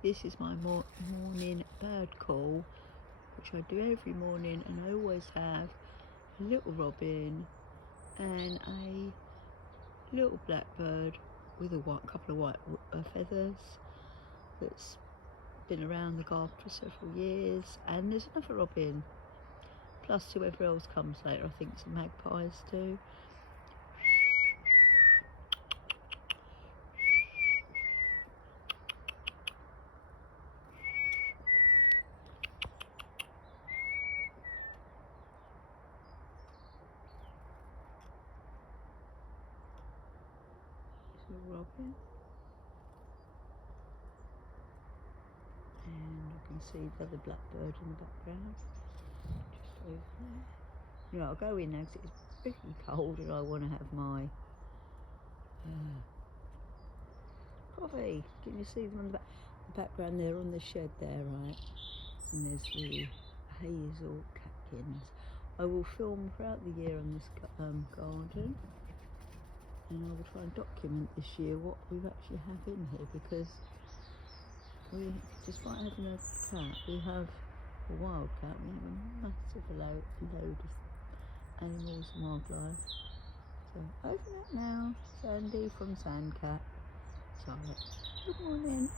This is my morning bird call, which I do every morning, and I always have a little robin and a little blackbird with a couple of white feathers that's been around the garden for several years, and there's another robin, plus whoever else comes later. I think some magpies too. Little robin, and you can see the other blackbird in the background, just over there. You know, I'll go in now because it's pretty cold and I want to have my coffee. Can you see them on the background there on the shed there, right? And there's the hazel catkins. I will film throughout the year on this garden, and I will try and document this year what we actually have in here, because we, despite having a cat, we have a wild cat. We have a massive load of animals and wildlife. So over that now, Sandy from Sandcat. Sorry. Good morning.